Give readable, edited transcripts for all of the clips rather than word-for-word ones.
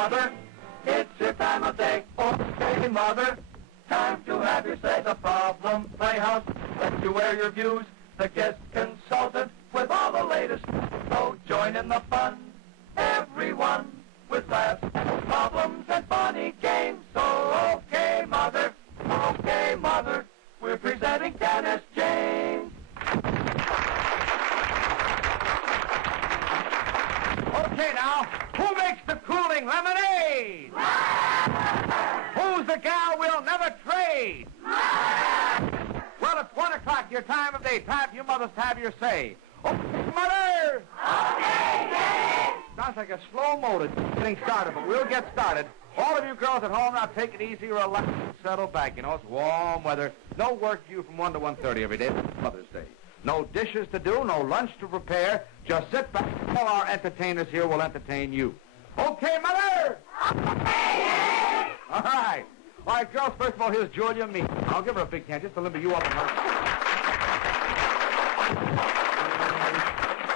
mother, it's your time of day. Okay, mother, time to have your say. The Problem Playhouse lets you wear your views. The guest consultant with all the latest. So join in the fun, everyone, with laughs, problems, and funny games. So okay, mother, we're presenting Dennis James. Okay, now, who makes the cooling lemonade? Who's the gal we'll never trade? Well, it's 1 o'clock, your time of day. Time for you mothers to have your say. Okay, mother! Okay, Sounds like a slow motor getting started, but we'll get started. All of you girls at home, now take it easy, relax, and settle back. You know, it's warm weather. No work for you from 1 to 1:30 every day. It's Mother's Day. No dishes to do, no lunch to prepare. Just sit back and tell our entertainers here will entertain you. Okay, mother? okay. All right. All right, girls, first of all, here's Julia and me. I'll give her a big hand just to limber you up and her.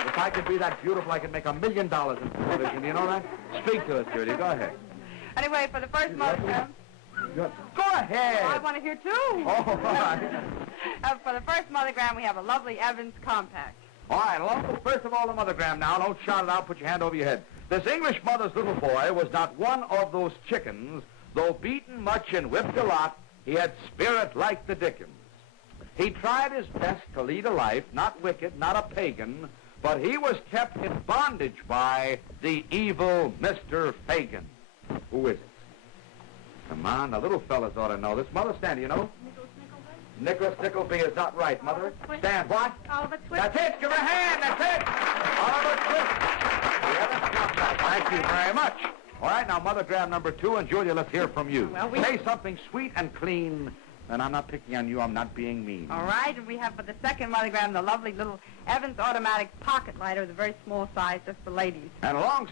If I could be that beautiful, I could make $1 million in television. Do you know that? Speak to us, Julia. Go ahead. Anyway, for the first monogram... Go ahead. Oh, I want to hear, too. Oh, all right. For the first monogram, we have a lovely Evans compact. All right, well, first of all, the mothergram now. Don't shout it out. Put your hand over your head. This English mother's little boy was not one of those chickens. Though beaten much and whipped a lot, he had spirit like the Dickens. He tried his best to lead a life, not wicked, not a pagan, but he was kept in bondage by the evil Mr. Fagin. Who is it? Come on, the little fellas ought to know this. Mother, stand, you know? Nicholas Nickleby is not right, Mother. Stand, what? Oliver Twist. That's it. Give her a hand. That's it. Oliver Twist. Yeah, that's not bad. Thank you very much. All right, now, mothergram number 2, and Julia, let's hear from you. Well, Say something sweet and clean, and I'm not picking on you. I'm not being mean. All right, and we have for the second monogram the lovely little Evans automatic pocket lighter, the very small size, just for ladies. And along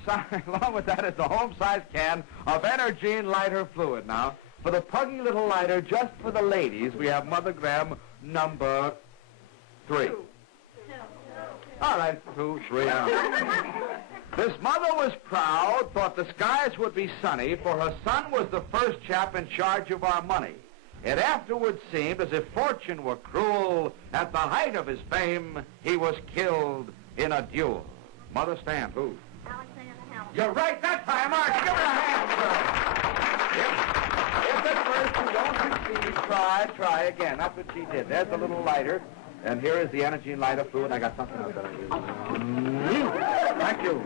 with that is the home-size can of Energine lighter fluid. Now, for the puggy little lighter, just for the ladies, we have mothergram number 3. All right, 2, 3. This mother was proud, thought the skies would be sunny, for her son was the first chap in charge of our money. It afterwards seemed as if fortune were cruel. At the height of his fame, he was killed in a duel. Mother, stand. Who? Alexander Hamilton. You're right that time, Mark. Give her a hand, sir. If at first you don't succeed, try again. That's what she did. There's the little lighter. And here is the Energine lighter fluid. I got something else that I use. Thank you.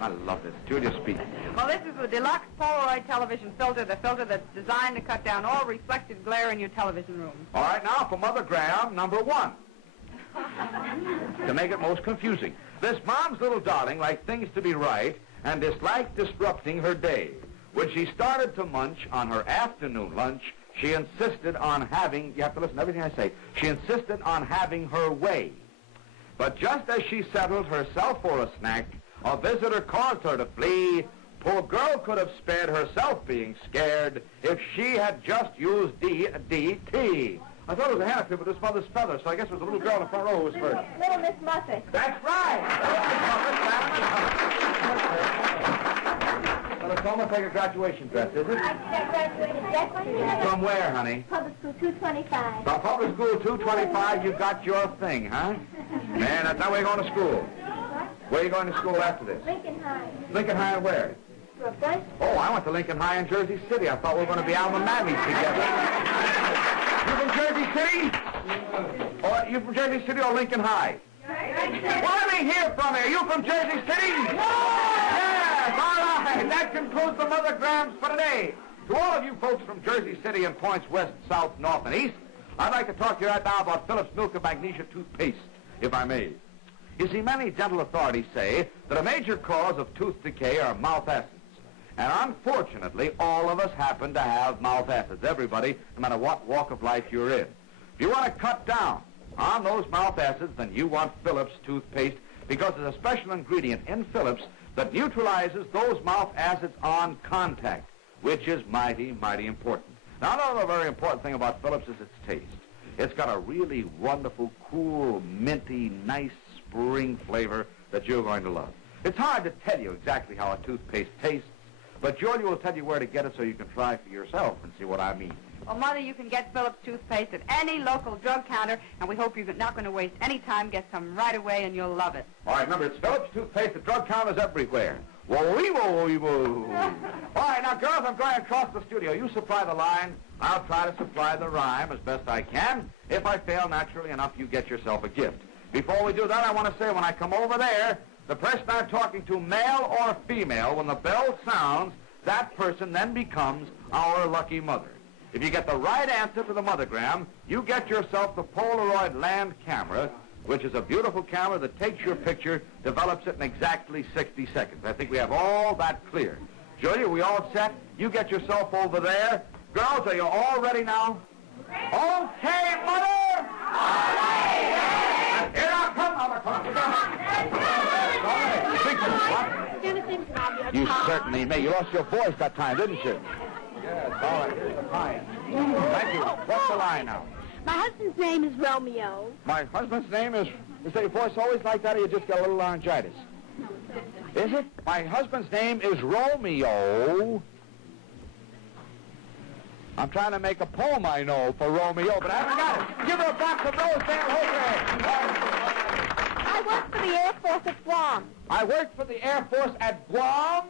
I love this. Julia, speak. Well, this is the deluxe Polaroid television filter, the filter that's designed to cut down all reflected glare in your television room. All right, now for mothergram number 1. To make it most confusing. This mom's little darling liked things to be right and disliked disrupting her day. When she started to munch on her afternoon lunch, she insisted on having, you have to listen to everything I say, she insisted on having her way. But just as she settled herself for a snack, a visitor caused her to flee. Poor girl could have spared herself being scared if she had just used DDT. I thought it was a hand, but this mother's feather, so I guess it was the little girl in the front row who was first. Little Miss Muffet. That's right. Well, it's almost like a graduation dress, is it? I graduated yesterday. From where, honey? Public School 225. From public school 225, you got your thing, huh? Man, that's not where you're going to school. Where are you going to school after this? Lincoln High. Lincoln High and where? Brooklyn. Oh, I went to Lincoln High in Jersey City. I thought we were going to be alma maters together. You from Jersey City? Or you from Jersey City or Lincoln High? Well, let me hear from you. Are you from Jersey City? Yes, all right. That concludes the mothergrams for today. To all of you folks from Jersey City and points west, south, north, and east, I'd like to talk to you right now about Phillips Milk of Magnesia toothpaste, if I may. You see, many dental authorities say that a major cause of tooth decay are mouth acids. And unfortunately, all of us happen to have mouth acids. Everybody, no matter what walk of life you're in. If you want to cut down on those mouth acids, then you want Phillips toothpaste, because there's a special ingredient in Phillips that neutralizes those mouth acids on contact, which is mighty, mighty important. Now, another very important thing about Phillips is its taste. It's got a really wonderful, cool, minty, nice spring flavor that you're going to love. It's hard to tell you exactly how a toothpaste tastes, But Julia will tell you where to get it so you can try for yourself and see what I mean. Well, Mother, you can get Phillips toothpaste at any local drug counter, and we hope you're not going to waste any time. Get some right away, and you'll love it. All right, remember, it's Phillips toothpaste at drug counters everywhere. Whoa-wee-whoa-wee-whoa. All right, now, girls, I'm going across the studio. You supply the line. I'll try to supply the rhyme as best I can. If I fail, naturally enough, you get yourself a gift. Before we do that, I want to say when I come over there, the person I'm talking to, male or female, when the bell sounds, that person then becomes our lucky mother. If you get the right answer to the mothergram, you get yourself the Polaroid Land camera, which is a beautiful camera that takes your picture, develops it in exactly 60 seconds. I think we have all that clear. Julia, we all set? You get yourself over there. Girls, are you all ready now? Okay, Mother! All right! Here I come, Mother. Come. You certainly may. You lost your voice that time, didn't you? Yes, all right. Here's the pine. Thank you. What's the line now? My husband's name is Romeo. My husband's name is your voice always like that, or you just got a little laryngitis? Is it? My husband's name is Romeo. I'm trying to make a poem, I know, for Romeo, but I haven't got it. Give her a box of Rosedale I work for the Air Force at Guam. I work for the Air Force at Guam.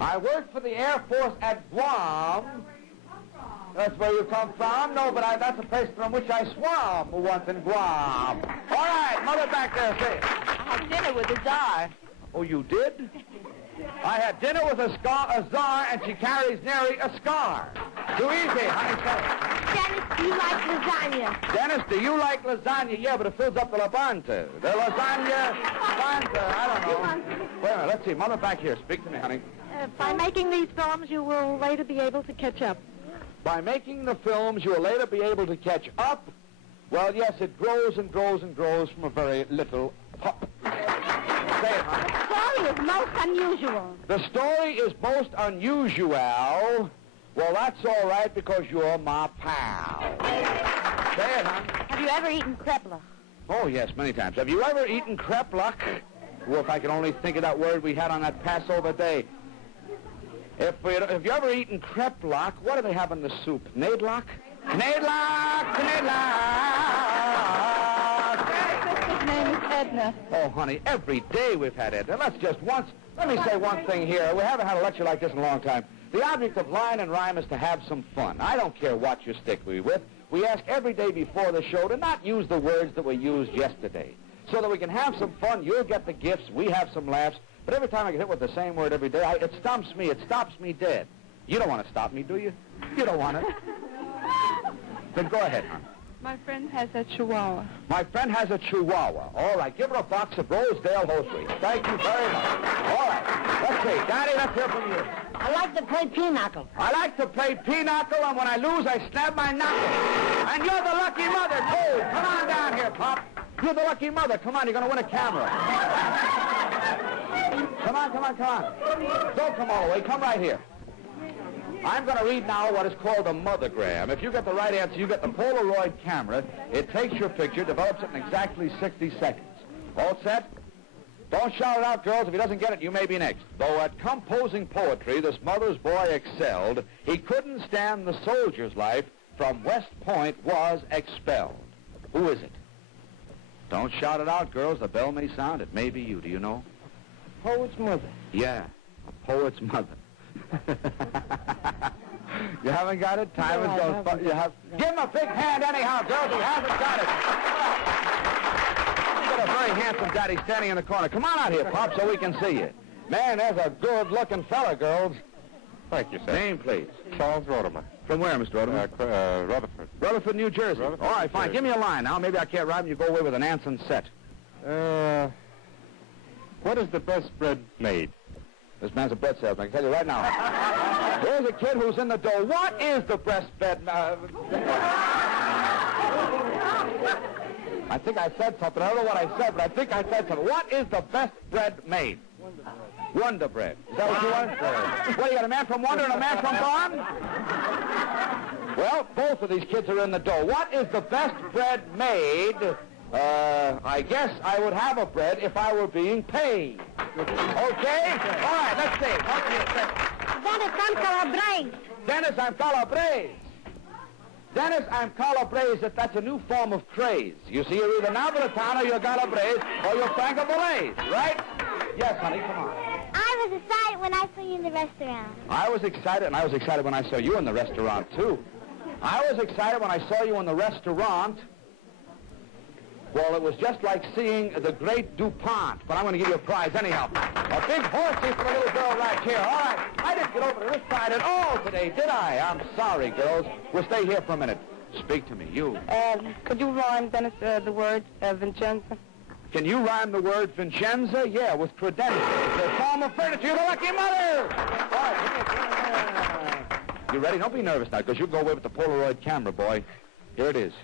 I work for the Air Force at Guam. That's where you come from? No, but that's a place from which I swam once in Guam. All right, Mother back there, say it. I had dinner with the Tsar. Oh, you did? I had dinner with a czar, and she carries nary a scar. Too easy, honey, say it. Dennis, do you like lasagna? Dennis, do you like lasagna? Yeah, but it fills up the labanta. The lasagna, labanta, I don't know. Wait a minute, let's see. Mother back here. Speak to me, honey. By making these films, you will later be able to catch up. By making the films, you will later be able to catch up. Well, yes, it grows and grows and grows from a very little pup. Say it, honey. The story is most unusual. The story is most unusual. Well, that's all right because you're my pal. Say it, honey. Have you ever eaten kreplach? Oh, yes, many times. Have you ever eaten kreplach? Well, if I could only think of that word we had on that Passover day. If you ever eaten kreplach, what do they have in the soup? Knedlach? Knedlach! Knedlach! His name is Edna. Oh, honey, every day we've had Edna. Let me say one thing here. We haven't had a lecture like this in a long time. The object of line and rhyme is to have some fun. I don't care what you stick me with. We ask every day before the show to not use the words that were used yesterday. So that we can have some fun, you'll get the gifts, we have some laughs. But every time I get hit with the same word every day, it stumps me. It stops me dead. You don't want to stop me, do you? You don't want it. Then go ahead, hon. My friend has a chihuahua. My friend has a chihuahua. All right, give her a box of Rosedale Hosiery. Thank you very much. All right, let's see. Daddy, let's hear from you. I like to play pinochle. I like to play pinochle, and when I lose, I snap my knuckle. And you're the lucky mother, too. Come on down here, Pop. You're the lucky mother. Come on, you're going to win a camera. Come on. Don't come all the way. Come right here. I'm going to read now what is called a mothergram. If you get the right answer, you get the Polaroid camera. It takes your picture, develops it in exactly 60 seconds. All set? Don't shout it out, girls. If he doesn't get it, you may be next. Though at composing poetry, this mother's boy excelled. He couldn't stand the soldier's life. From West Point was expelled. Who is it? Don't shout it out, girls. The bell may sound. It may be you. Do you know? Poet's mother. Yeah, a poet's mother. You haven't got it? Time is going. You have. Give him a big hand anyhow, girls. He hasn't got it. You got a very handsome daddy standing in the corner. Come on out here, Pop, so we can see you. Man, there's a good-looking fella, girls. Thank you, sir. Name, please. Charles Rodemer. From where, Mr. Rodemer? Rutherford. Rutherford, New Jersey. Rutherford, All right, New fine. Jersey. Give me a line now. Maybe I can't rhyme. You go away with an Anson set. What is the best bread made? This man's a bread salesman. I can tell you right now. Here's a kid who's in the dough. What is the best bread? I think I said something. I don't know what I said, but I think I said something. What is the best bread made? Wonder Bread. Is that what you want? What, you got a man from Wonder and a man from Bond? Well, both of these kids are in the dough. What is the best bread made? I guess I would have a bread if I were being paid. Okay? All right, let's see. Dennis, I'm Calabrese. Dennis, I'm Calabrese. Dennis, I'm Calabrese. That's a new form of craze. You see, you're either Napolitano, you're Calabrese, or you're Franco Bellese, right? Yes, honey, come on. I was excited when I saw you in the restaurant. I was excited, and I was excited when I saw you in the restaurant, too. I was excited when I saw you in the restaurant. Well, it was just like seeing the great DuPont, but I'm going to give you a prize anyhow. A big horsey for the little girl right here. All right, I didn't get over to this side at all today, did I? I'm sorry, girls. We'll stay here for a minute. Speak to me, you. Could you rhyme, Dennis, the word Vincenza? Can you rhyme the word Vincenza? Yeah, with credenza. The form of furniture, you're the lucky mother! All right, you ready? Don't be nervous now, because you'll go away with the Polaroid camera, boy. Here it is.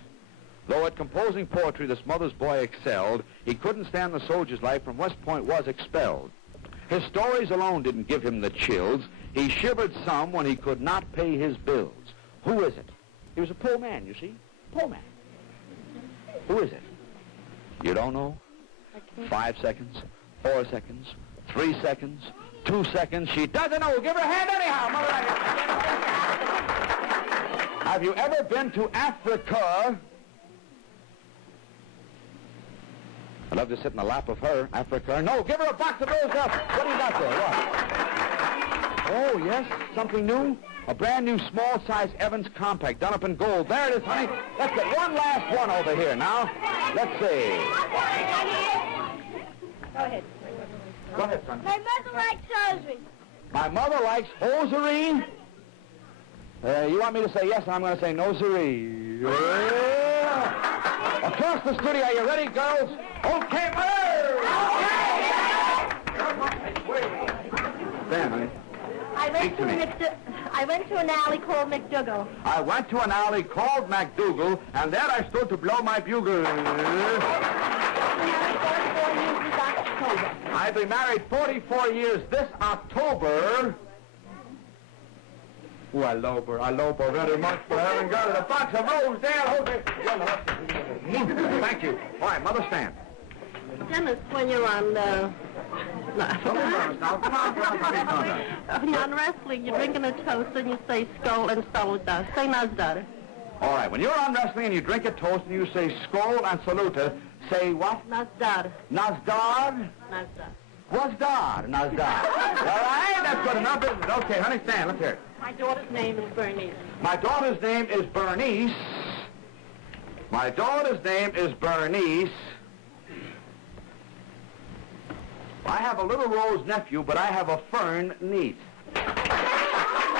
Though at composing poetry this mother's boy excelled, he couldn't stand the soldier's life from West Point was expelled. His stories alone didn't give him the chills. He shivered some when he could not pay his bills. Who is it? He was a poor man, you see. Poor man. Who is it? You don't know? 5 seconds, 4 seconds, 3 seconds, 2 seconds. She doesn't know. Give her a hand anyhow, mother. Have you ever been to Africa? I'd love to sit in the lap of her, Africa. No, give her a box of those. What do you got there? What? Oh, yes, something new? A brand new small-size Evans compact done up in gold. There it is, honey. Let's get one last one over here now. Let's see. Go ahead. Go ahead, son. My mother likes hosiery. My mother likes hosiery. You want me to say yes, and I'm going to say no, siree. Yeah. Across the studio, are you ready, girls? Okay, mother! Stand, honey. I went to an alley called McDougal. I went to an alley called MacDougal, and there I stood to blow my bugle. I've been married 44 years this October. Oh, I love her very much for having got her a box of Rosedale. Thank you. All right, Mother, stand. Dennis, when you're on, Come on. when you're on wrestling, you're drinking a toast and you say skol and saluta. Say nazdar. All right, when you're on wrestling and you drink a toast and you say skol and saluta, say what? Nazdar. Nazdar? Nazdar. Wazdar? Nazdar. All right, that's good enough, isn't it? Okay, honey, stand. Let's hear it. My daughter's name is Bernice. My daughter's name is Bernice. My daughter's name is Bernice. I have a little Rose nephew, but I have a Fern niece. No,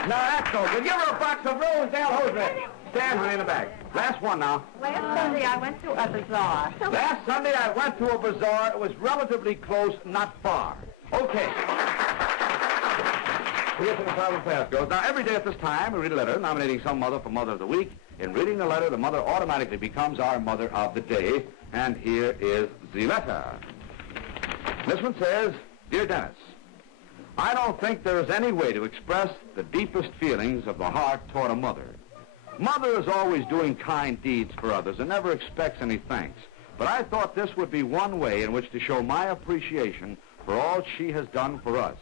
that's no good. Give her a box of Rosedale hosiery. Stand, honey, in the back. Last one now. Last Sunday I went to a bazaar. Last Sunday I went to a bazaar. It was relatively close, not far. Okay. We get to the problem fast, girls. Now, every day at this time, we read a letter nominating some mother for Mother of the Week. In reading the letter, the mother automatically becomes our Mother of the Day. And here is the letter. This one says, Dear Dennis, I don't think there is any way to express the deepest feelings of the heart toward a mother. Mother is always doing kind deeds for others and never expects any thanks. But I thought this would be one way in which to show my appreciation for all she has done for us.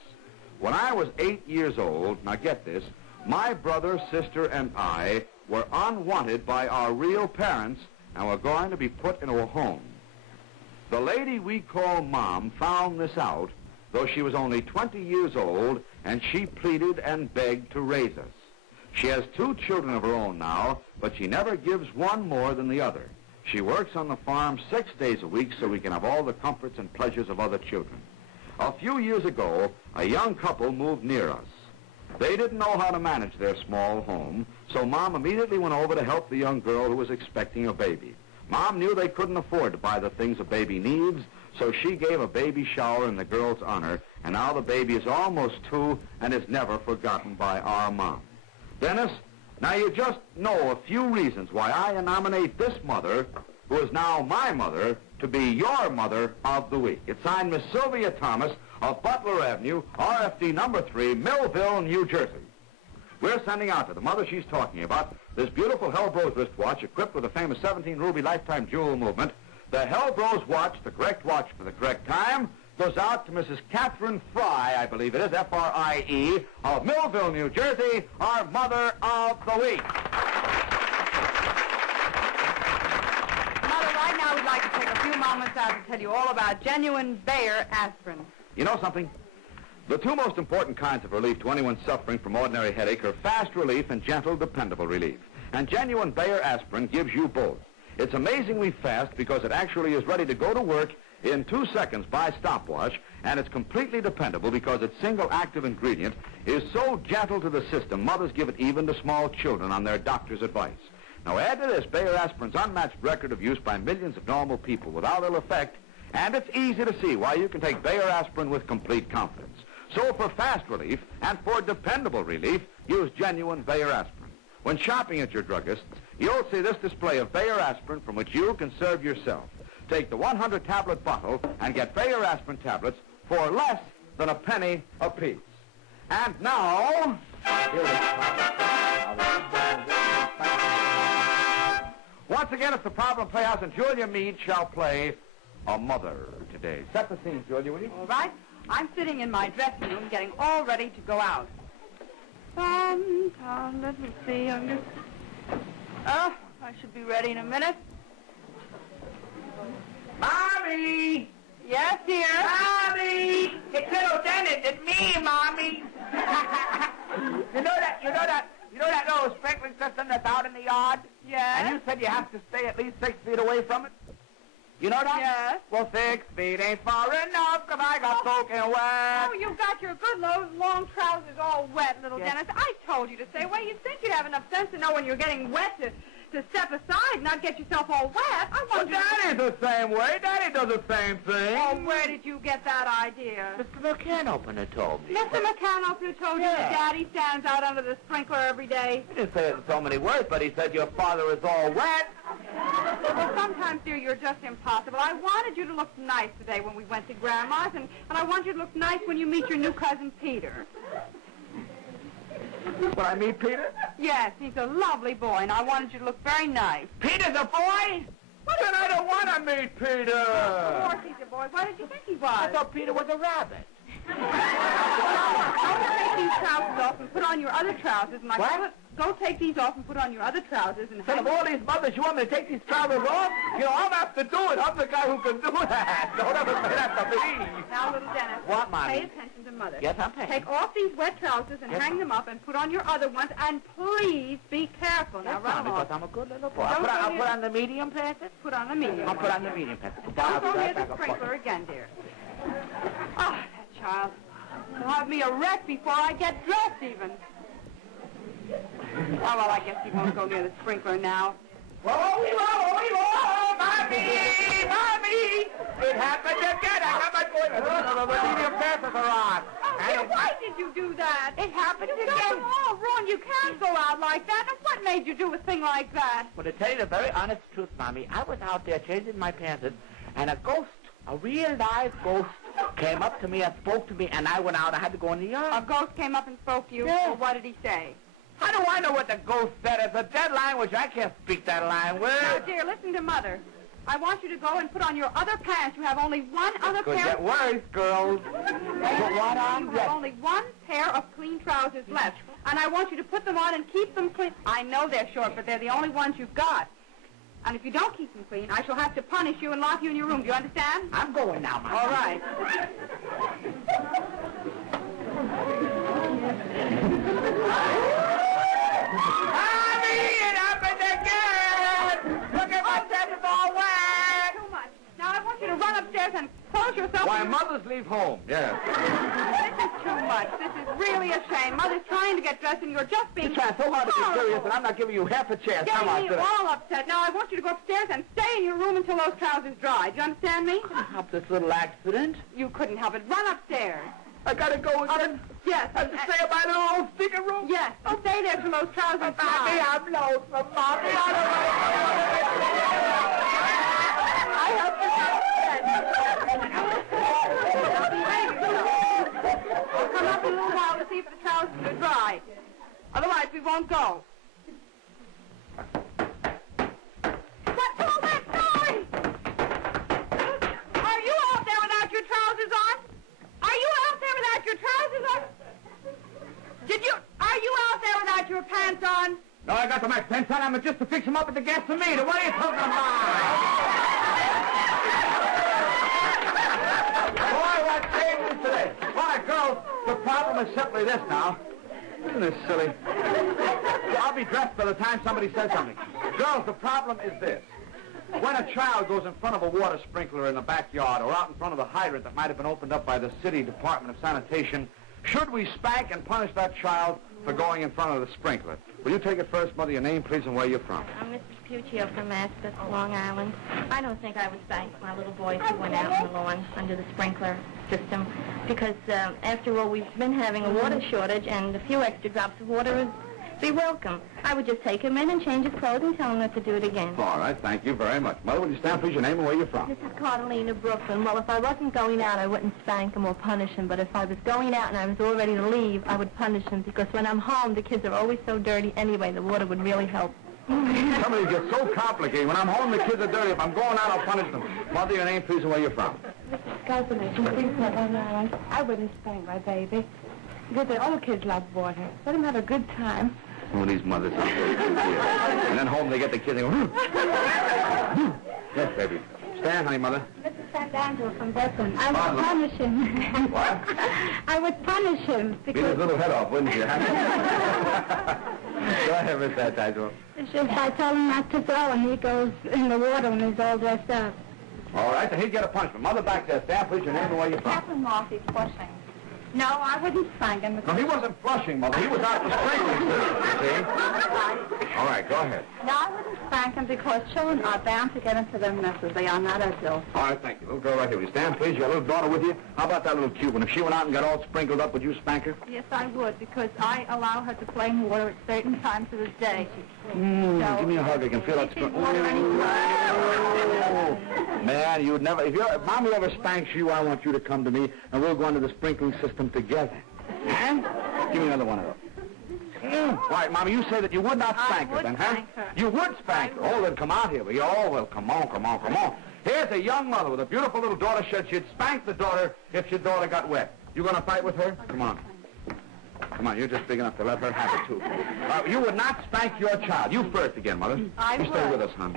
When I was 8 years old, now get this, my brother, sister, and I were unwanted by our real parents and were going to be put into a home. The lady we call Mom found this out, though she was only 20 years old, and she pleaded and begged to raise us. She has 2 children of her own now, but she never gives one more than the other. She works on the farm 6 days a week so we can have all the comforts and pleasures of other children. A few years ago, a young couple moved near us. They didn't know how to manage their small home, so Mom immediately went over to help the young girl who was expecting a baby. Mom knew they couldn't afford to buy the things a baby needs, so she gave a baby shower in the girl's honor, and now the baby is almost 2 and is never forgotten by our Mom. Dennis, now you just know a few reasons why I nominate this mother, who is now my mother, to be your Mother of the Week. It's signed Miss Sylvia Thomas of Butler Avenue, RFD number 3, Millville, New Jersey. We're sending out to the mother she's talking about this beautiful Hellbrose wristwatch equipped with the famous 17 ruby lifetime jewel movement, The Hellbros watch, the correct watch for the correct time, goes out to Mrs. Catherine Fry, I believe it is, F-R-I-E, of Millville, New Jersey, our Mother of the Week. Mother, right now we'd like to take a few moments out to tell you all about genuine Bayer aspirin. You know something? The two most important kinds of relief to anyone suffering from ordinary headache are fast relief and gentle, dependable relief. And genuine Bayer aspirin gives you both. It's amazingly fast because it actually is ready to go to work in 2 seconds by stopwatch, and it's completely dependable because its single active ingredient is so gentle to the system, mothers give it even to small children on their doctor's advice. Now add to this Bayer aspirin's unmatched record of use by millions of normal people without ill effect, and it's easy to see why you can take Bayer aspirin with complete confidence. So for fast relief and for dependable relief, use genuine Bayer aspirin. When shopping at your druggist's, you'll see this display of Bayer aspirin from which you can serve yourself. Take the 100-tablet bottle and get Bayer aspirin tablets for less than a penny apiece. And now... Once again, it's the Problem Playhouse, and Julia Mead shall play a mother today. Set the scene, Julia, will you? All right? I'm sitting in my dressing room getting all ready to go out. Let me see. Oh, I should be ready in a minute. Mommy! Yes, dear? Mommy! It's little Dennis. It's me, Mommy. You know that little sprinkling system that's out in the yard? Yes? And you said you have to stay at least 6 feet away from it? You know that? Yes. Well, 6 feet ain't far enough because I got soaking wet. Oh, you've got your good long trousers all wet, little Yes. Dennis. I told you to stay away. You'd think you'd have enough sense to know when you're getting wet to step aside and not get yourself all wet. I Well, want you to... Daddy's the same way. Daddy does the same thing. Oh, where did you get that idea? Mr. McCann opener told me. Mr. McCann told you that Daddy stands out under the sprinkler every day. He didn't say it in so many words, but he said your father is all wet. Well, sometimes, dear, you're just impossible. I wanted you to look nice today when we went to Grandma's, and I want you to look nice when you meet your new cousin, Peter. When I meet Peter? Yes, he's a lovely boy, and I wanted you to look very nice. Peter's a boy? Well, then I don't want to meet Peter. Of course he's a boy. What did you think he was? I thought Peter was a rabbit. Go take these trousers off and put on your other trousers. And What? Go take these off and put on your other trousers and Son of all these mothers, you want me to take these trousers off? You know, I'll have to do it. I'm the guy who can do that. Don't ever say that to me. Now, little Dennis. What, Mommy? Pay attention to Mother. Yes, I'm paying. Take off these wet trousers and Yes, hang Mom. them up and put on your other ones. And please be careful. Now, run because along. I'm a good little boy. Don't I'll go put near- on the medium pants. Put on the medium. I'll put on the medium pants. Don't go near the sprinkler again, dear. Oh, that child. He'll have me a wreck before I get dressed, even. Oh, well, I guess he won't go near the sprinkler now. Whoa, Mommy! Mommy! It happened again. I got my boy. The medium pants are on. Oh, dear, why did you do that? It happened You got them all wrong. You can't go out like that. And what made you do a thing like that? Well, to tell you the very honest truth, Mommy, I was out there changing my pants, and a ghost, a real live ghost, came up to me and spoke to me, and I went out. I had to go in the A yard. ghost came up and spoke to you. Yeah. Well, what did he say? How do I know what the ghost said? It's a dead language. I can't speak that language. Now, dear, listen to Mother. I want you to go and put on your other pants. You have only one other Could pair. get worse, girls. Put what on? You have only one pair of clean trousers left, and I want you to put them on and keep them clean. I know they're short, but they're the only ones you've got. And if you don't keep them clean, I shall have to punish you and lock you in your room. Do you understand? I'm going now, Mommy. All right. Mommy, it happened again! Look at my pants, it's all wet! Too much. Now I want you to run upstairs and close yourself. Why, in your- mothers leave home. Yes. This is too much. This is really a shame. Mother's trying to get dressed, and you're just being You're trying so hard to be horrible. serious, and I'm not giving you half a chance. Come on, Getting me sit down. all upset. Now I want you to go upstairs and stay in your room until those trousers dry. Do you understand me? Help this little accident. You couldn't help it. Run upstairs. I gotta go again. Yes. I have to stay in my little old stinking room. Yes. Stay there till those trousers Mommy, dry. I'm lonesome. Mommy, I don't I have We'll come up in a little while to see if the trousers are dry. Otherwise, we won't go. What's all that noise? pants on? No, I got the Max pants on. I'm just to fix them up at the gasometer. What are you talking about? Boy, what changes today? Why, girls, the problem is simply this now. Isn't this silly? I'll be dressed by the time somebody says something. Girls, the problem is this. When a child goes in front of a water sprinkler in the backyard or out in front of the hydrant that might have been opened up by the city Department of Sanitation, should we spank and punish that child for going in front of the sprinkler? Will you take it first, Mother? Your name, please, and where you're from. I'm Mrs. Puccio from Ascot, Long Island. I don't think I would spank my little boys who went out on the lawn under the sprinkler system because, after all, we've been having a water shortage, and a few extra drops of water would be welcome. I would just take him in and change his clothes and tell him not to do it again. All right, thank you very much. Mother, will you stand, please, your name and where you're from? This is Carolina, Brooklyn. Well, if I wasn't going out, I wouldn't spank him or punish him. But if I was going out and I was all ready to leave, I would punish him because when I'm home, the kids are always so dirty anyway. The water would really help. Somebody gets so complicated. When I'm home, the kids are dirty. If I'm going out, I'll punish them. Mother, your name, please, and where you're from. This is Cousin from Freeport, Long Island. I wouldn't spank my baby because all kids love water. Let them have a good time. Oh, these mothers are so cute. And then home they get the kids and go, yes, baby. Stand, honey, Mother. This is Sant'Angelo from Brooklyn. I would punish him. What? I would punish him Beat because... his little head off, wouldn't you? Go ahead, Miss Sant'Angelo. It's just I tell him not to throw and he goes in the water when he's all dressed up. All right, so he'd get a punishment. Mother, back there. Stand, please, your name and where you're from. Captain Mossy flushing. No, I wouldn't spank him. No, he wasn't flushing, Mother. He was out in the sprinkler system, you see? All right, go ahead. No, I wouldn't spank him because children are bound to get into their messes. They are not adults. All right, thank you. Little girl right here. Will you stand, please? Your little daughter with you? How about that little cute one? If she went out and got all sprinkled up, would you spank her? Yes, I would, because I allow her to play in water at certain times of the day. Give me a hug. I can feel that. Man, you'd never... If Mommy ever spanks you, I want you to come to me, and we'll go under the sprinkling system together. And give me another one of those. Right, Mommy, you say that you would not spank her, then, huh? You would spank her. Oh, then come out here. Well, come on. Here's a young mother with a beautiful little daughter. She'd spank the daughter if your daughter got wet. You going to fight with her? Come on. Come on, you're just big enough to let her have it, too. You would not spank your child. You first again, Mother. I would. You stay with us, hon.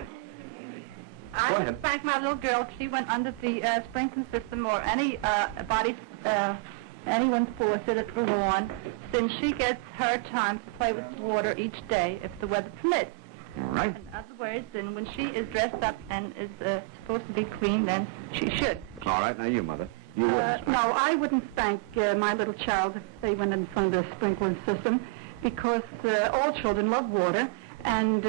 I would spank my little girl if she went under the sprinkling system or any anyone's faucet at the lawn, since she gets her time to play with water each day if the weather permits. All right. In other words, and when she is dressed up and is supposed to be clean, then she should. All right, now you, Mother. You wouldn't No, I wouldn't spank my little child if they went in front of the sprinkler system because all children love water, and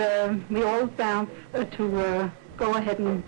we're all bound to go ahead and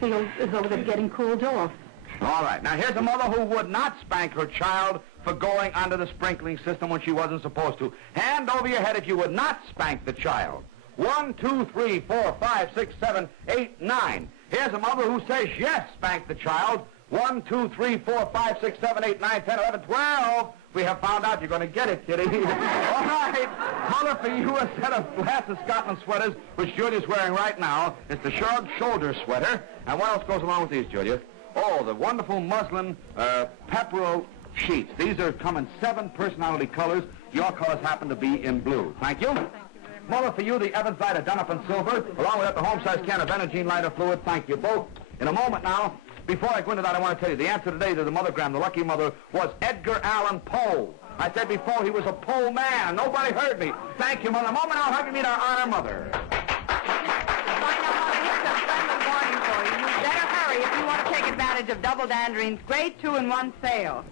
feel as though they're getting cooled off. All right. Now, here's a mother who would not spank her child for going under the sprinkling system when she wasn't supposed to. Hand over your head if you would not spank the child. 1, 2, 3, 4, 5, 6, 7, 8, 9. Here's a mother who says, yes, spank the child. 1, 2, 3, 4, 5, 6, 7, 8, 9, 10, 11, 12. We have found out you're going to get it, kitty. All right. Mother, for you, a set of Glass of Scotland sweaters, which Julia's wearing right now. It's the short shoulder sweater. And what else goes along with these, Julia? Oh, the wonderful muslin pepperell sheets. These are come in 7 personality colors. Your colors happen to be in blue. Thank you. Mother, for you, the Evans lighter done up in silver, along with that, the home-size can of Energene lighter fluid. Thank you both. In a moment now, before I go into that, I want to tell you, the answer today to the mothergram, the lucky mother, was Edgar Allan Poe. I said before he was a Poe man. Nobody heard me. Thank you, Mother. A moment now, have you meet our honor mother. If you want to take advantage of Double Danderine's great 2-in-1 sale.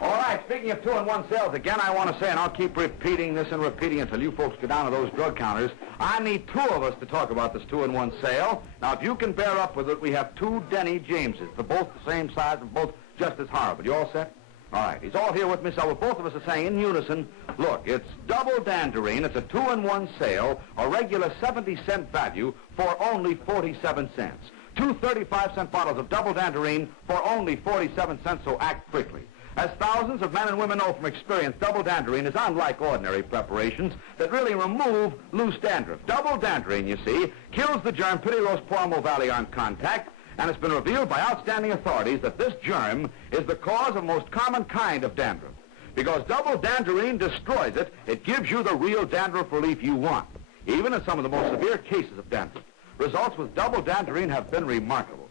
All right, speaking of 2-in-1 sales, again, I want to say, and I'll keep repeating this and repeating until you folks go down to those drug counters, I need 2 of us to talk about this 2-in-1 sale. Now, if you can bear up with it, we have 2 Denny Jameses. They're both the same size and both just as horrible. You all set? All right, he's all here with me, so both of us are saying in unison, look, it's Double Danderine. It's a 2-in-1 sale, a regular 70-cent value for only 47 cents. 2 35-cent bottles of Double Danderine for only 47 cents, so act quickly. As thousands of men and women know from experience, Double Danderine is unlike ordinary preparations that really remove loose dandruff. Double Danderine, you see, kills the germ Pityros Poimo Valley on contact, and it's been revealed by outstanding authorities that this germ is the cause of most common kind of dandruff. Because Double Danderine destroys it. It gives you the real dandruff relief you want, even in some of the most severe cases of dandruff. Results with Double Danderine have been remarkable.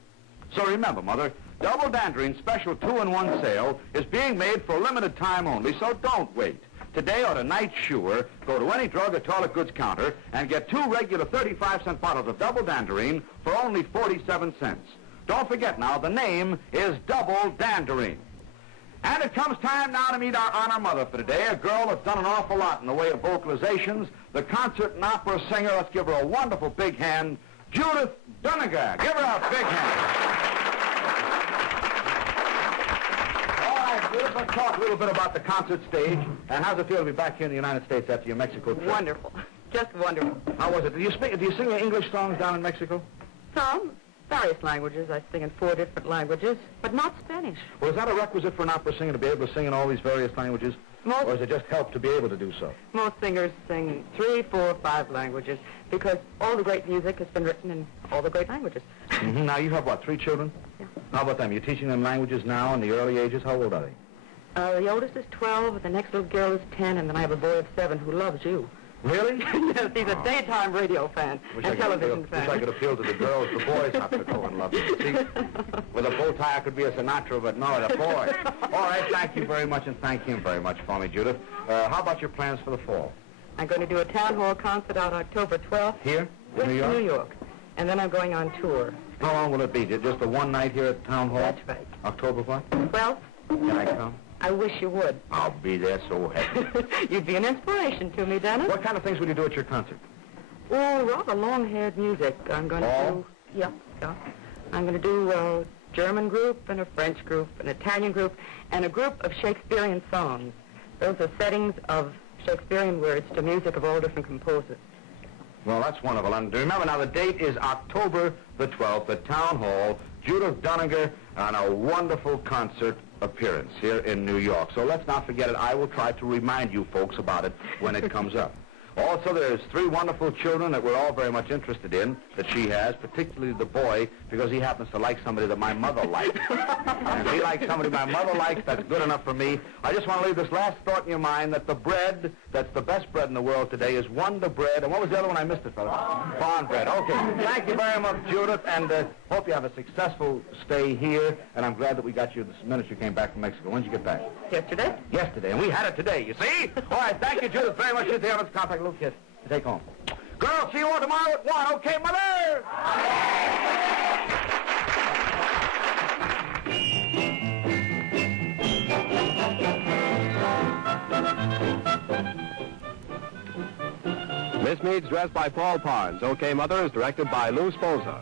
So remember, Mother, Double Danderine special 2-in-1 sale is being made for a limited time only, so don't wait. Today or tonight, sure, go to any drug or toilet goods counter and get 2 regular 35-cent bottles of Double Danderine for only 47 cents. Don't forget now, the name is Double Danderine. And it comes time now to meet our honor mother for today, a girl that's done an awful lot in the way of vocalizations, the concert and opera singer. Let's give her a wonderful big hand, Judith Duniger. Give her a big hand. All right, Judith, let's talk a little bit about the concert stage. And how's it feel to be back here in the United States after your Mexico trip? Wonderful. Just wonderful. How was it? Do you sing your English songs down in Mexico? Some. Various languages. I sing in 4 different languages, but not Spanish. Well, is that a requisite for an opera singer to be able to sing in all these various languages? Or does it just help to be able to do so? Most singers sing 3, 4, 5 languages because all the great music has been written in all the great languages. Mm-hmm. Now, you have, what, 3 children? Yeah. How about them? You're teaching them languages now in the early ages? How old are they? The oldest is 12, the next little girl is 10, and then I have a boy of 7 who loves you. Really? Yes, he's a daytime radio fan and television fan. Wish I could appeal to the girls. The boys have to go and love you. See, with a bow tie, I could be a Sinatra, but no, the boy. All right, thank you very much, and thank him very much for me, Judith. How about your plans for the fall? I'm going to do a town hall concert on October 12th. Here? In New York? New York. And then I'm going on tour. How long will it be? Just the one night here at Town Hall? That's right. October what? 12th? Can I come? I wish you would. I'll be there so happy. You'd be an inspiration to me, Dennis. What kind of things will you do at your concert? Oh, rather long-haired music. I'm going to do... Yeah. I'm going to do a German group and a French group, an Italian group, and a group of Shakespearean songs. Those are settings of Shakespearean words to music of all different composers. Well, that's wonderful. And remember now, the date is October the 12th at Town Hall. Judith Duniger on a wonderful concert appearance here in New York. So let's not forget it. I will try to remind you folks about it when it comes up. Also, there's 3 wonderful children that we're all very much interested in, that she has, particularly the boy, because he happens to like somebody that my mother likes. And if he likes somebody my mother likes, that's good enough for me. I just want to leave this last thought in your mind that the bread that's the best bread in the world today is Wonder Bread. And what was the other one? I missed it, fella. Barn bread. Okay. Thank you very much, Judith, and hope you have a successful stay here. And I'm glad that we got you this minute you came back from Mexico. When did you get back? Yesterday. Yesterday, and we had it today, you see? All right, thank you, Judith, very much. Here's the other contact, little kid to take home. Girls, see you all tomorrow at 1. Okay, Mother? Miss Mead's Dress by Paul Parnes. Okay, Mother is directed by Lou Sposa.